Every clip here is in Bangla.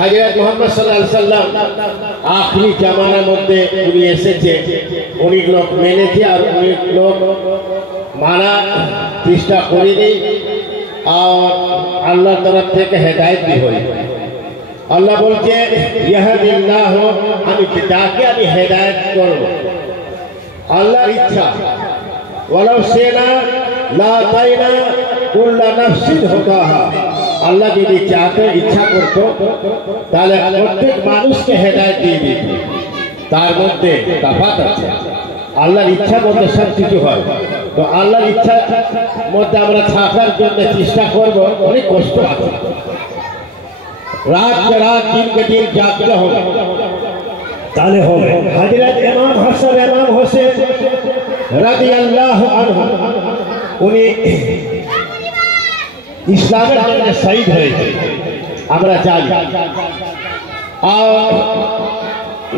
হযরত মুহাম্মদ সাল্লাল্লাহু আলাইহি সাল্লাম আখরি জামানার মধ্যে উনি এসেছে, অনেক লোক মেনেছে আর অনেক লোক মানা চেষ্টা করেনি, আর আল্লাহর তরফ থেকে হেদায়েত भी हुई। আল্লাহ বলছে ইয়াহদিল্লাহ, আমি যাকে আমি হেদায়েত করব, আল্লাহর ইচ্ছা। ওয়ালাউ শিনা লা তাইনা কুল্লা নাফসিন হুদাহা, আল্লাহ যদি চাহতে ইচ্ছা করতো তাহলে প্রত্যেক মানুষকে হেদায়েত দিয়ে দিত। তার মধ্যে তফাৎ আছে, আল্লাহর ইচ্ছা মধ্যে সব কিছু হয়। তো আল্লাহর ইচ্ছা মধ্যে আমরা থাকার জন্য চেষ্টা করব, অনেক কষ্ট আছে, রাত কে রাত দিন কে দিন জাগতে হবে, তাহলে হবে। হযরত ইমাম হাসান ইমাম হোসেন রাদিয়াল্লাহু আনহু উনি ইসলামের জন্য শহীদ হয়েছে, আমরা জানি। আর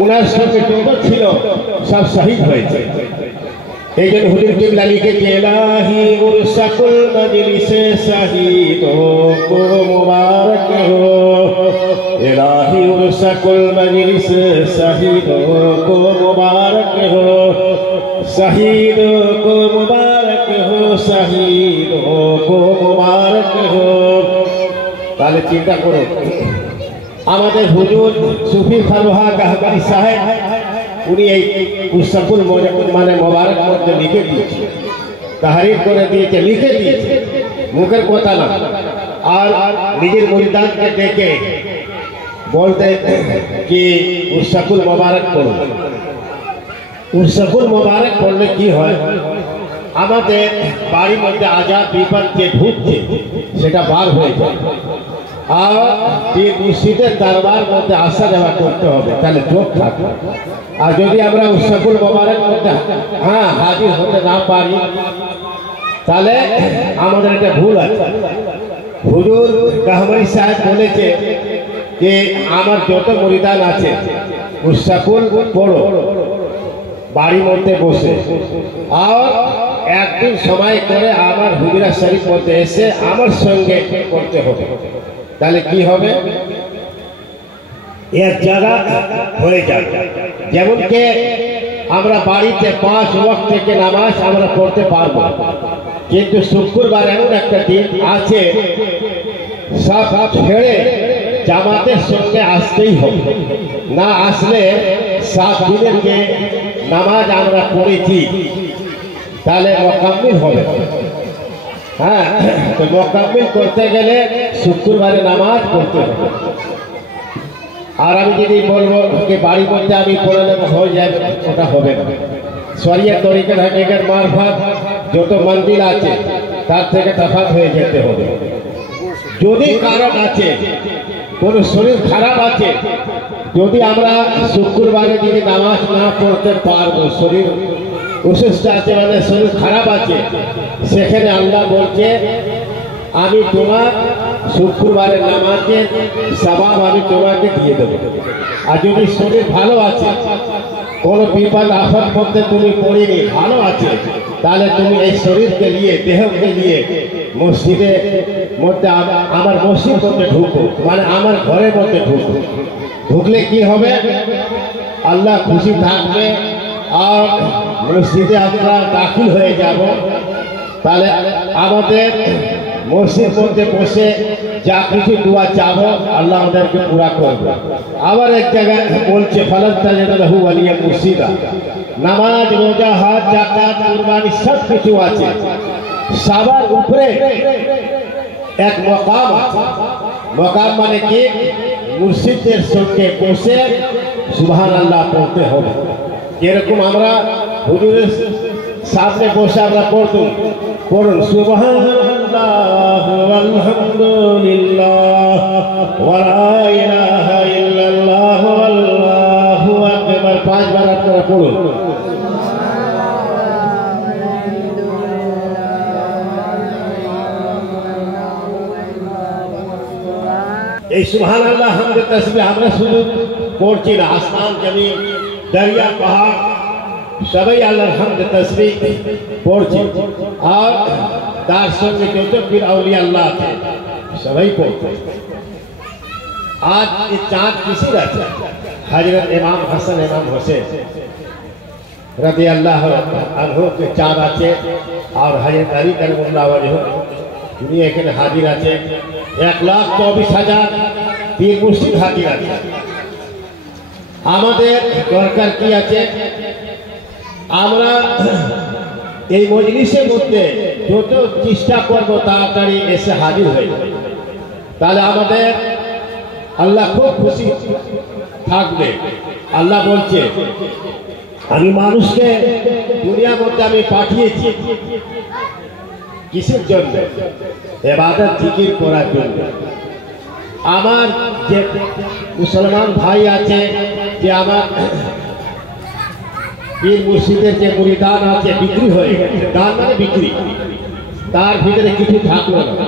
উনার সঙ্গে যত ছিল সব শহীদ হয়েছে। এই জন্য হুজুর কিবলা লিখেছে ইলাহি উরসাকুল মজলিসে শহীদো কো মুবারক হো, ইলাহি উরসাকুল মজলিসে শহীদো কো মুবারক হো, শহীদো কো মুবারক হো, শহীদো কো মুবারক হো। তাহলে চিন্তা করো, আমাদের হুজুর সুফি ফারুহা কাহকারি সাহেব উনি এই উরসাকুল মানে মোবারক মধ্যে লিখে দিয়েছে, তাহরির করে দিয়েছে, লিখে দিয়েছে, মুখের কথা না। আর নিজের মুরিদানকে ডেকে বলতে কি উরসাকুল মোবারক পড়ো। উরসাকুল মোবারক পড়লে কি হয়, আমাদের বাড়ির মধ্যে আজাদ বিপদ যে ঢুকছে সেটা বার হয়ে যায়। আর মুর্শিদের দরবার মধ্যে আসা যাওয়া করতে হবে, তাহলে চোখ থাকবে। আর যদি আমরা উরসাকুল মোবারক মধ্যে হাজির হতে না পারি তাহলে আমাদের একটা ভুল আছে। হুজুর কাহমারি সাহেব বলেছে যে আমার যত মুরিদান আছে উরসাকুল পড়ো বাড়ির মধ্যে বসে, আর একদিন সময় করে আমার হুজুরা শরীফ মধ্যে এসে আমার সঙ্গে করতে হবে। তাহলে কি হবে, এক জায়গা হয়ে যাবে। যেমন কি আমরা বাড়িতে 5 ওয়াক্ত থেকে নামাজ আমরা পড়তে পারবো, কিন্তু শুক্রবার এমন একটা দিন আছে সব ছেড়ে জামাতের সঙ্গে আসতেই হবে, না আসলে 7 দিনের যে নামাজ আমরা পড়েছি তাহলে মোকাম্মিল হবে। হ্যাঁ, তো মোকাম্মিল করতে গেলে শুক্রবারে নামাজ পড়তে হবে। আর আমি যদি বলবো যে বাড়ির মধ্যে আমি পড়ে নেবো হয়ে যাবে, ওটা হবে না। শরিয়ত তরিকাত হাকিকত মারফত যত মন্দির আছে তার থেকে তফাৎ হয়ে যেতে হবে। যদি কারণ আছে, কোন শরীর খারাপ আছে, যদি আমরা শুক্রবারে যদি নামাজ না পড়তে পারবো, শরীর অসুস্থ আছে মানে শরীর খারাপ আছে, সেখানে আল্লাহ বলছে আমি তোমার শুক্রবারের নামাজের সওয়াব আমি তোমাকে দিয়ে দেবো। আর যদি শরীর ভালো আছে, কোনো বিপদ আফত মধ্যে তুমি পড়িনি, ভালো আছে, তাহলে তুমি এই শরীরকে নিয়ে দেহকে নিয়ে মসজিদের মধ্যে আমার মসজিদ মধ্যে ঢুকো, মানে আমার ঘরের মধ্যে ঢুকো। ঢুকলে কি হবে, আল্লাহ খুশি থাকবে আর মসজিদে আমরা দাখিল হয়ে যাব। তাহলে আমাদের মসজিদ মধ্যে বসে যা কিছু দোয়া চাবো আল্লাহ আমাদেরকে পুরা করবে। আবার এক জায়গায় বলছে ফালান তাজিদু ওয়ালিয়া মুর্শিদা, নামাজ রোজা হজ যাকাত কুরবানি সব কিছু আছে, সবার উপরে এক মকাম আছে। মকাম মানে কি, মুর্শিদের সঙ্গে বসে সুবহানাল্লাহ পড়তে হবে। যেরকম আমরা হুজুরের সামনে বসে আমরা পড়ুন সুবহানাল্লাহ আলহামদুলিল্লাহ ওয়া লা ইলাহা ইল্লাল্লাহ আল্লাহু আকবার, 5 বার আপনারা পড়ুন। এই সুবহানাল্লাহ হামদ তাসবিহ আমরা শুধু পড়ছি না, আসমান জমিন দরিয়া পাহাড় সবাই আল্লাহর হামদ তাসবিহ পড়ছে। আর তার সঙ্গে যত পীর আউলিয়া আল্লাহ আছে সবাই পড়তে। আজ এই চাঁদ কিসের আছে? হযরত ইমাম হাসান ইমাম হোসেন রাদিয়াল্লাহু আনহু के चाँद আছে और हजरत अली करमुल्लाह वजह তিনি এখানে হাজির আছে। 1,24,000 পীর মুর্শিদ হাজির আছে। আমাদের দরকার কি আছে? আমরা এই মজলিসের মধ্যে যত চেষ্টা করবো তাড়াতাড়ি এসে হাজির হয়ে যাবে, তাহলে আমাদের আল্লাহ খুব খুশি থাকবে। আল্লাহ বলছে আমি মানুষকে দুনিয়ার মধ্যে আমি পাঠিয়েছি কিসের জন্য? ইবাদত জিকির করার জন্য। আমার যে মুসলমান ভাই আছে, যে আমার পীর মুর্শিদের যে মুরিদান আছে বিক্রি হয়ে গেছে, দান মানে বিক্রি, তার ভিতরে কিছু থাকলো না।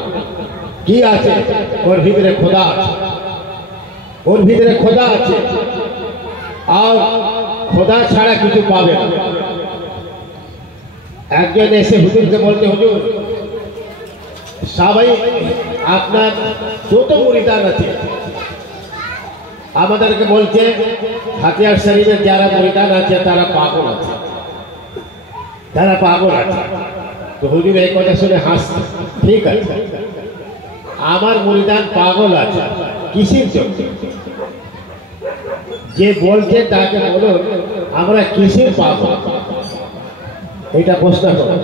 কি আছে? ওর ভিতরে খোদা আছে, ওর ভিতরে খোদা আছে, আর খোদা ছাড়া কিছু পাবে না। একজন এসে হুজুরকে বলতে, হুজুর সবাই আপনার যত মুরিদান আছে আমাদেরকে বলছে হাতিয়ার শরীফের যারা মুরিদান আছে তারা পাগল আছে, তারা পাগল আছে। তো হুজুর এই কথা শুনে হাসছে। ঠিক আছে, আমার মুরিদান পাগল আছে কিসের জন্য? যে বলছে তাকে বলুন আমরা কিসের পাগল, এটা প্রশ্ন করো।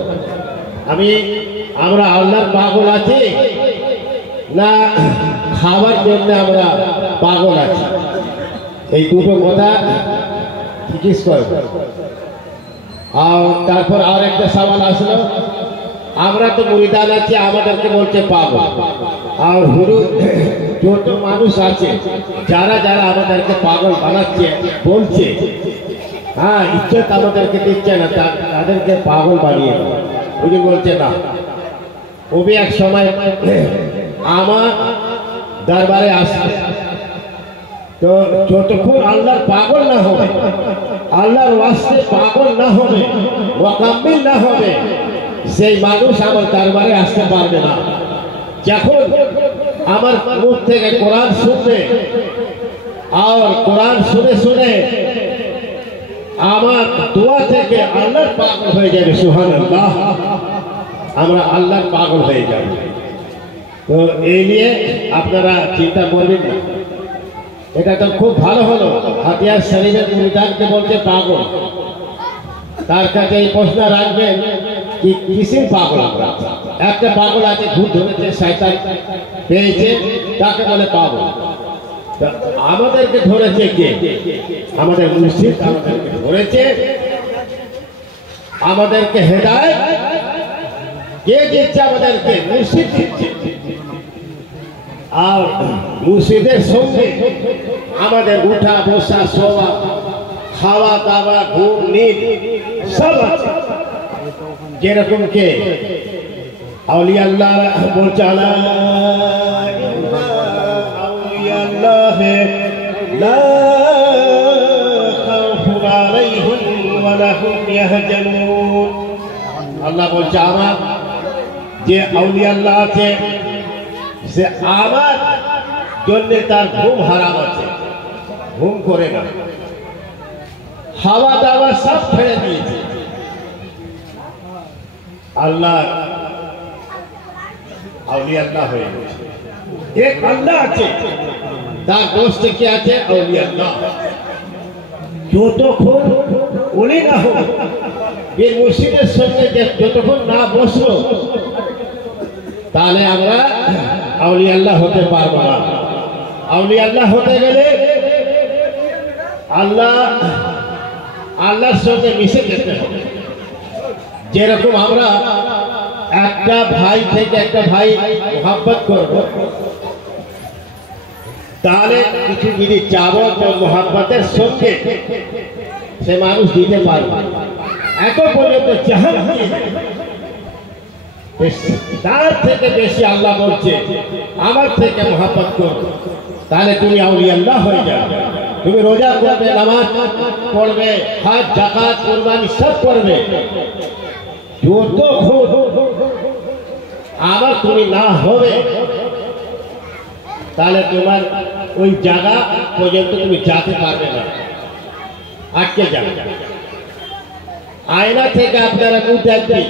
আমরা আল্লাহর পাগল আছি না খাবার জন্য আমরা পাগল আছি? এই দুটো কথা জিজ্ঞেস করব। আর তারপর আর একটা সওয়াল আসলো, আমরা তো মুরিদান আছি আমাদেরকে বলছে পাগল, আর হুজুর যত মানুষ আছে যারা যারা আমাদেরকে পাগল বানাচ্ছে বলছে, হ্যাঁ ইজ্জত আমাদেরকে দিচ্ছে না, তাদেরকে পাগল বানিয়ে দেয়। হুজুর বলছে না, ও भी এক সময় আমার দরবারে আসবে, তো যতক্ষণ আল্লাহর পাগল না হবে, আল্লাহর ওয়াস্তে পাগল না হবে, মুকাম্মিল না হবে, সেই মানুষ আমার দরবারে আসতে পারবে না। যখন আমার মুখ থেকে কোরআন শুনবে আর কোরআন শুনে শুনে আমার দোয়া থেকে আল্লাহর পাগল হয়ে যাবে, সুবহানাল্লাহ, আমরা আল্লাহর পাগল হয়ে যাব। তো এই নিয়ে আপনারা চিন্তা করবেন না। এটা তো খুব ভালো হলো, হাতিয়ার শরীফের মুরিদানকে বলছে পাগল। তার কাছে এই প্রশ্ন রাখবেন কি কিসের পাগল? আমরা একটা পাগল আছে, ভূত ধরেছে, শয়তান পেয়েছে, তাকে বলে পাগল। আমাদেরকে ধরেছে কে? আমাদের মুর্শিদ আমাদেরকে ধরেছে, আমাদেরকে হেদায়েত কে দিচ্ছে? আমাদেরকে মুর্শিদ দিচ্ছে। আর মুর্শিদের সঙ্গে আমাদের উঠা বসা, শোয়া, খাওয়া দাওয়া, ঘুম নিদ সব আছে। যেরকম কে আউলিয়া আল্লাহ বলছে আউলিয়া আল্লাহ লা খাউফুন আলাইহিম ওয়া লা হুম ইয়াহজানুন। আল্লাহ বলছে আমার যে আউলিয়া আল্লাহ আছে সে আমার জন্য তার ঘুম হারাম আছে, ঘুম করে না, খাওয়া দাওয়া সব ছেড়ে দিয়েছে। আল্লাহ আউলিয়া আল্লাহ হয়ে গেছে। এক আল্লাহ আছে, তার দোস্ত কে আছে? আউলিয়া আল্লাহ। যতক্ষণ ওলি না হোক, এই মুর্শিদের সঙ্গে যতক্ষণ না বসবো, তাহলে আমরা আউলিয়া আল্লাহ হতে পারবো না। আউলিয়া আল্লাহ হতে গেলে আল্লাহর সঙ্গে মিশে যেতে হবে। যেরকম আমরা একটা ভাই থেকে একটা ভাই মোহাব্বত করবো, তাহলে কিছু যদি চাবো তো মোহাব্বতের সঙ্গে সে মানুষ দিতে পারবে। এত পর্যন্ত চাহান তার থেকে বেশি আল্লাহ বলছে আমার থেকে মোহাব্বত করো, তাহলে তুমি আউলিয়া আল্লাহ হয়ে যাবে। তুমি রোজা করবে, নামাজ পড়বে, হজ, যাকাত, কুরবানি সব করবে। যতক্ষণ আবার তুমি না হবে তাহলে তোমার ওই জায়গা পর্যন্ত তুমি যেতে পারবে না, আটকে যাবে। আয়না থেকে আপনারা মুখ দেখবেন,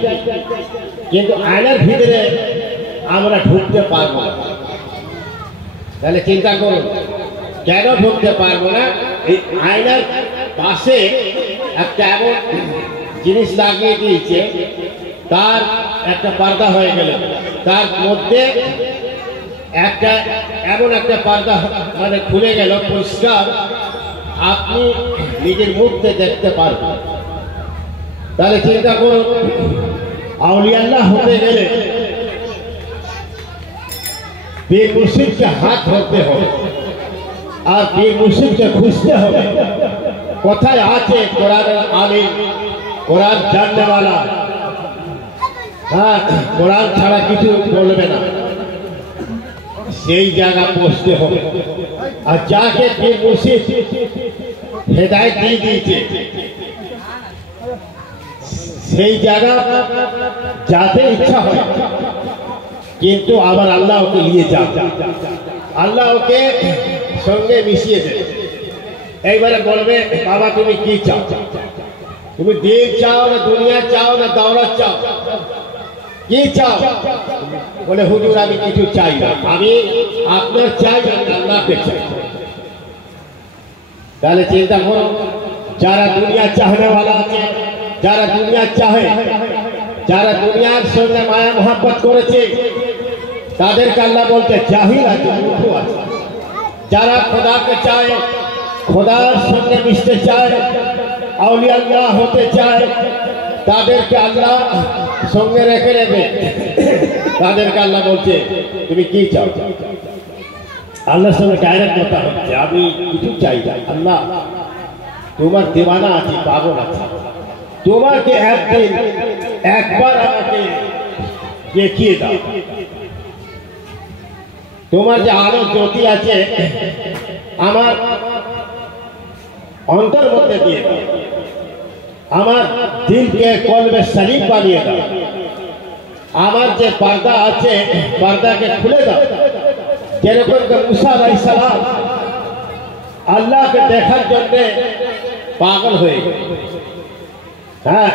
কিন্তু আয়নার ভিতরে আমরা ঢুকতে পারবো না। তাহলে চিন্তা করুন কেন ঢুকতে পারবো না। এই আয়নার পাশে একটা এমন জিনিস লাগিয়ে দিয়েছে, তার একটা পর্দা হয়ে গেল, তার মধ্যে একটা এমন একটা পর্দা মানে খুলে গেল, পরিষ্কার আপনি নিজের মুখতে দেখতে পারবেন। তাহলে চিন্তা করুন, আউলিয়া আল্লাহ হতে গেলে বেমুর্শিদকে হাত ধরতে হবে আর বেমুর্শিদকে খুঁজতে হবে। কোথায় আছে কোরআনের আলিম, কোরআন জাননেওয়ালা, হ্যাঁ কোরআন ছাড়া কিছু বলবে না, সেই জায়গা পৌঁছতে হবে। আর যাকে বেমুর্শিদ হেদায়েত দিয়ে দিয়েছে সেই জায়গা যাতে ইচ্ছা হয়, কিন্তু আবার আল্লাহ ওকে নিয়ে যান, আল্লাহ ওকে সঙ্গে মিশিয়ে দেয়। এইবারে বলবে বাবা তুমি কি চাও, তুমি দিন চাও না দুনিয়া চাও না দৌলত চাও, কি চাও? বলে হুজুর আমি কিছু চাই না, আমি আপনার চাই, আমি আল্লাহকে চাই। তাহলে চিন্তা করো, যারা দুনিয়া চাহনেওয়ালা আছে, যারা দুনিয়া চাহে, যারা দুনিয়ার সঙ্গে মায়া মোহাব্বত করেছে, তাদেরকে আল্লাহ বলতে জাহিল আছে, মূর্খ আছে। যারা খোদাকে চায়, খোদার সঙ্গে মিশতে চায়, আউলিয়া আল্লাহ হতে চায়, তাদেরকে আল্লাহ সঙ্গে রেখে নেবে। তাদেরকে আল্লাহ বলছে তুমি কি চাও? আল্লাহর সঙ্গে ডাইরেক্ট কথা হচ্ছে, আমি কিছু চাই না। আল্লাহ তোমার দেওয়ানা আছে, পাগল আছে, তোমাকে একদিন একবার আমাকে দেখিয়ে দাও, তোমার যে আলো জ্যোতি আছে আমার অন্তর মধ্যে দিয়ে দাও, আমার দিলকে কলবে সলিম বানিয়ে দাও, আমার যে পর্দা আছে পর্দাকে খুলে দাও। যেরকম মুসা আলাইহিস সালাম আল্লাহকে দেখার জন্য পাগল হয়ে গেল। হ্যাঁ,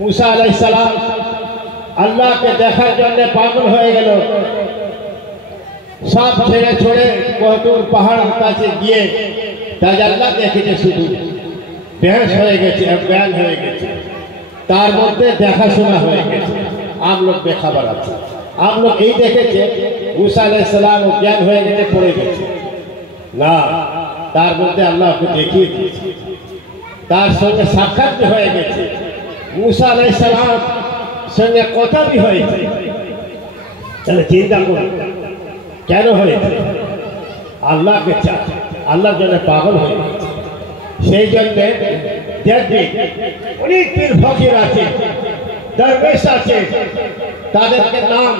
মুসা আলাইহিস সালাম আল্লাহকে দেখার জন্য পাগল হয়ে গেল। সব ছেড়ে ছড়ে কহতুর পাহাড়ের কাছে গিয়ে তাজাল্লাহ দেখেছে, শুধু বেহস হয়ে গেছে, জ্ঞান হয়ে গেছে, তার মধ্যে দেখাশোনা হয়ে গেছে। আম লোক বেখাবার আছে, আম লোক এই দেখেছে মুসা আলাইহিস সালাম জ্ঞান হয়ে গেছে, পড়ে গেছে না, তার মধ্যে আল্লাহকে দেখিয়ে দিয়েছে, তার সঙ্গে সাক্ষাৎ হয়ে গেছে, মুসা আলাইহিস সালাম সঙ্গে কথা भी হয়েছে। তাহলে চিন্তা করুন কেন হয়েছে? আল্লাহকে চায়, আল্লাহর জন্য পাগল হয়ে গেছে। সেই জন্য দেখবে অনেক পীর ফকির আছে, দরবেশ আছে, তাদেরকে নাম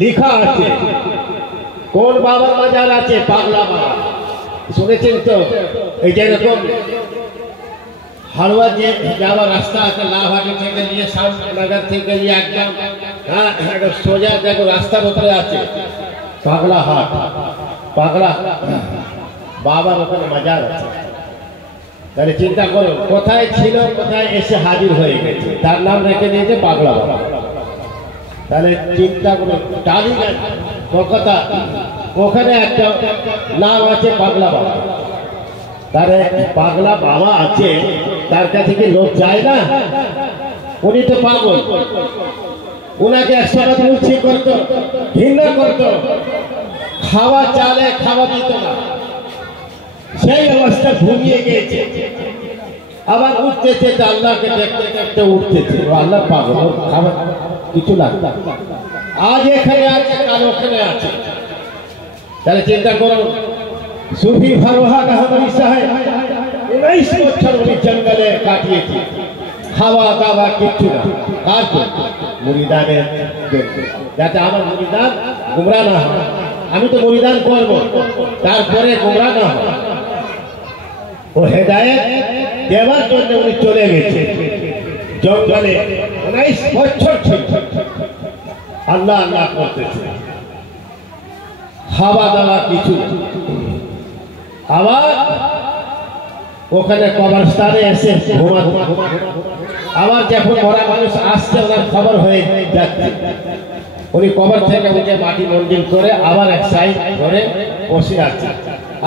লিখা আছে। কোন বাবার মাজার আছে? পাগলা বাবা, শুনেছেন তো? এই যেরকম হালুয়া যে যাওয়ার রাস্তা আছে, লাভাটি থেকে নিয়ে শ্যামনগর থেকে নিয়ে একদম সোজা দেখো রাস্তার উপরে আছে পাগলা হাট, পাগলা বাবার ওখানে মাজার আছে। তাহলে চিন্তা করো কোথায় ছিল, কোথায় এসে হাজির হয়ে গেছে, তার নাম রেখে দিয়েছে পাগলা বাবা। তাহলে চিন্তা করো টালিগঞ্জ কলকাতা, ওখানে একটা নাম আছে পাগলা বাবা। তারে পাগলা বাবা আছে, তার কাছে কি লোক যায় না? উনি তো পাগল, উনাকে একসাথে মুছি করতো, ঘৃণা করতো, খাওয়া চালে খাওয়া দিত না, সেই অবস্থা ঘুমিয়ে গিয়েছে। আবার উঠতেছে, আল্লাহকে দেখতে দেখতে উঠতেছে, আল্লাহ পাগল, খাবার কিছু লাগতো। আজ এখানে আছে, কাল ওখানে আছে। তাহলে চিন্তা করো, সুফি ফারুহাক আহমদ সাহেব 19 বছর উনি জঙ্গলে কাটিয়েছে, খাওয়া দাওয়া কিচ্ছু না, কাজ করতো মুরিদানের জন্য, যাতে আমার মুরিদান গুমরা না হয়। আমি তো মুরিদান করবো, তারপরে গুমরা না হয়। ও হেদায়েত দেওয়ার জন্য উনি চলে গেছে জঙ্গলে, 19 বছর ছিল আল্লাহ আল্লাহ করতেছে, খাওয়া দাওয়া কিছু। আবার ওখানে কবরস্থানে এসে আবার যখন মরা মানুষ আসছে ওনার খবর হয়ে যাচ্ছে, উনি কবর থেকে উঠে মাটি মন্দির করে আবার এক সাইড ধরে বসে আছে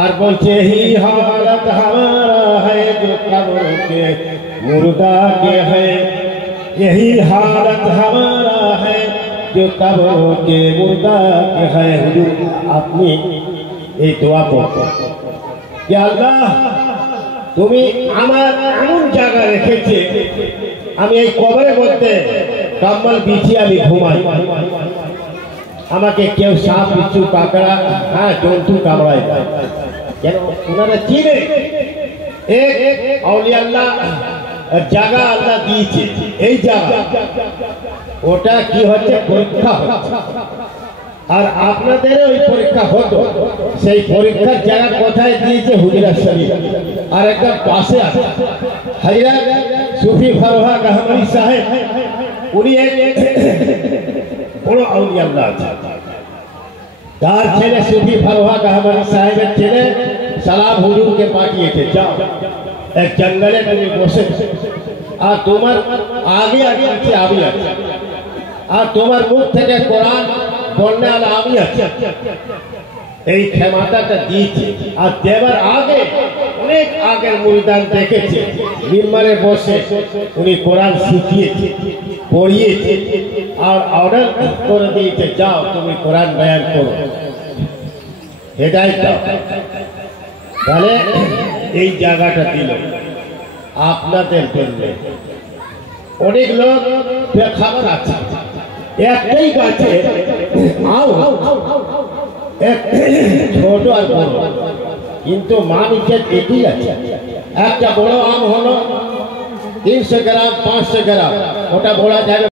আর বলছে হি হালাত হামারা হ্যায় जो कब्र के मुर्दा के है, यही हालत हमारा है जो कब्र के मुर्दा के है। हुजूर আপনি এই দোয়া করতেন कि আল্লাহ তুমি আমার এমন জায়গা রেখেছে আমি এই কবরের মধ্যে কম্বল বিছিয়ে আমি ঘুমাই, আমাকে কেউ সাপ বিচ্ছু কাঁকড়া জন্তু কামড়ায় কেন? ওনারা চিনে এক আউলিয়া আল্লাহ জায়গা আল্লাহ দিয়েছে, এই জায়গা ওটা কি হচ্ছে পরীক্ষা হচ্ছে, আর আপনাদের ওই পরীক্ষা হতো, সেই পরীক্ষার জায়গা কোথায় দিয়েছে হুজরা শরীফ, আর একটা পাশে আছে হযরত সুফি ফরহাদ আহমদি সাহেব, উনি এক বড় আউলিয়া আল্লাহ আছে। তার ছেলে সুফি ফরহাদ আহমদি সাহেবের ছেলে সালাম হুজুরকে পাঠিয়েছে, যাও এক জঙ্গলে তুমি বসে আর তোমার আগে আগে আছে আমি আছি, আর তোমার মুখ থেকে কোরআন বলনে আলা আমি আছি, এই ক্ষমতাটা দিয়েছে। আর দেবার আগে অনেক আগের মুরিদান দেখেছে মিম্বরে বসে উনি কোরআন শিখিয়েছে, পড়িয়েছে আর অর্ডার করে দিয়েছে, যাও তুমি কোরআন বয়ান করো, হেদায়েত দাও। তাহলে এই জায়গাটা দিল আপনাদের জন্য। অনেক লোক বেখবর আছে, একটাই গাছে ছোট আর বড়, কিন্তু মানুষের এটি আছে। একটা বড় আম হলো 300 গ্রাম 500 গ্রাম, ওটা বলা যাবে